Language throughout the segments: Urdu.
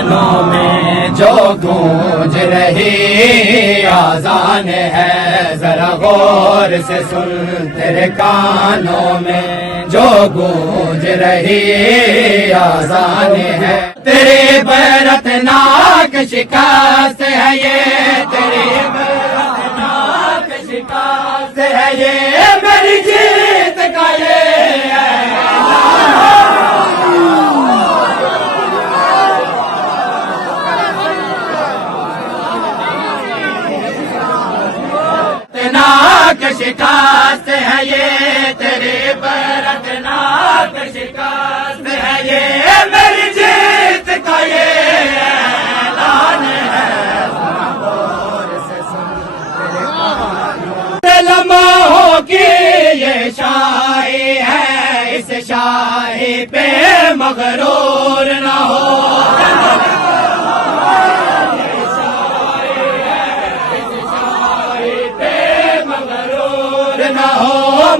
کانوں میں جو گونج رہی آذان ہے، ذرا غور سے سن تیرے کانوں میں جو گونج رہی آذان ہے، تیری برت ناک شکست ہے یہ، تیری برت ناک شکست ہے یہ، میری جیت کا یہ ناک شکست ہے یہ، تیری برت ناک شکست ہے یہ، میری جیت کا یہ اعلان ہے، غور سے سن لمحوں کی یہ شاہی ہے، اس شاہی پہ مغرور نہ ہو،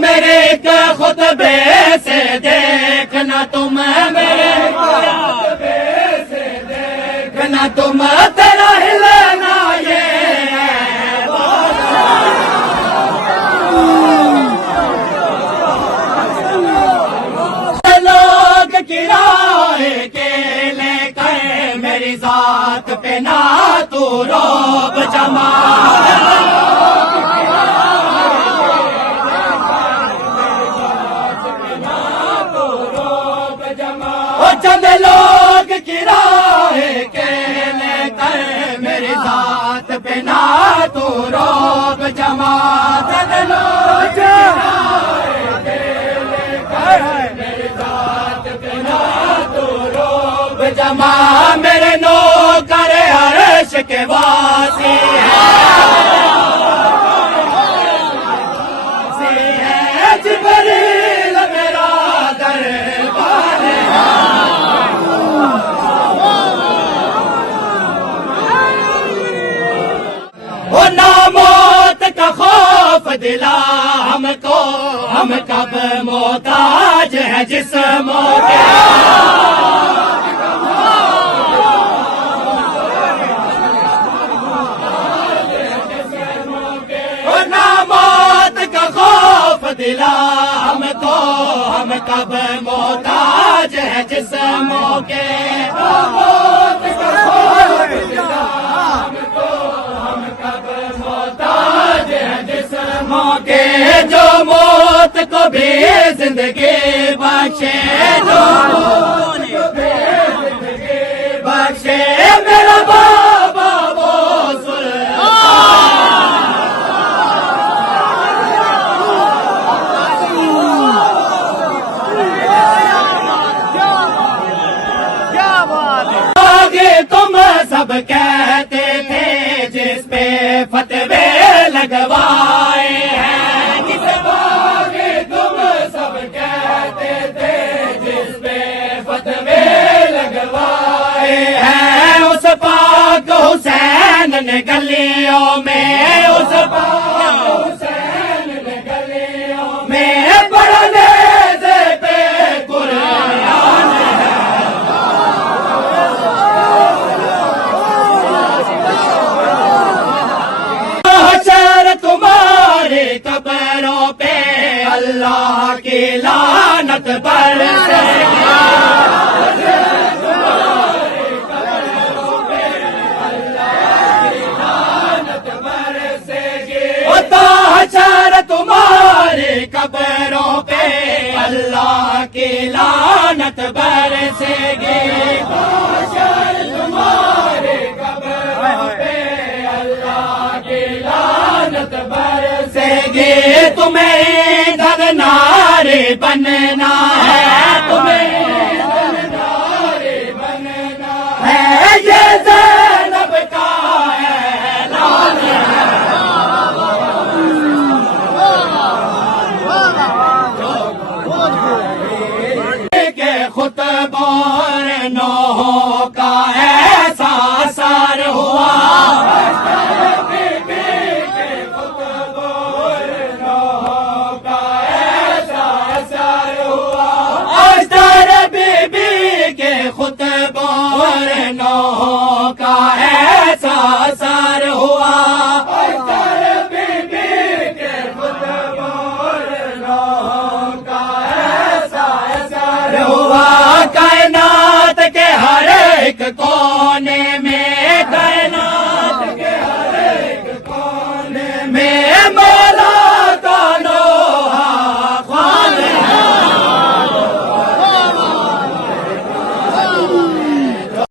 میرے ایک خطبے سے دیکھنا تم، میرے خطبے سے دیکھنا تم، تیرا ہلنا یہ لوگ کرائے کے لے کر میری ذات پہ نہ تو روب جما، چند لوگ کرائے کے لے کر میری ذات پہ نہ تو روب جما، چند لوگ کرائے کے لے کر میری ذات پہ نہ تو روب جما، میرے نوکر عرش کے واسی ہے جبریل میرا دربار وہ نا موت کا خوف دلا ہم کو، ہم کب محتاج ہے جسموں کے، وہ نا موت کا خوف دلا ہم کو، ہم کب محتاج ہے جسموں کے، موت کا خوف دلا ہم کو، ہم کب محتاج ہے جسموں کے، جو موت کو بھی زندگی بخشے، جو موت کو بھی زندگی بخشے، میرا بابا وہ سلطان، آگے تم سب کہتے تھے جس پہ فتوے لگوائے ہیں، جس آگے تم سب کہتے تھے جس پہ فتوے لگوائے ہیں، اس پاک حسین نے گلیوں میں، اس پاک حسین نے گلیوں میں پڑھنے پہ قرآن ہے، تمہاری قبروں پہ اللہ کی لعنت برسے گی، تمہاری قبروں پہ اللہ کی لعنت برسے گی، طاہر تمہاری قبروں پہ اللہ کی لعنت برسے گی، طاہر تمہاری قبروں پہ اللہ کی لعنت برسے گی، تمہیں دھرناری بننا ہے، تمہیں دھرناری بننا ہے، یہ زینب کا اعلان ہے، کہ خطبوں نوح کا ایسا اثر ہوا، لوہوں کا ایسا اثر ہوا ہوا کائنات کے ہر ایک کونے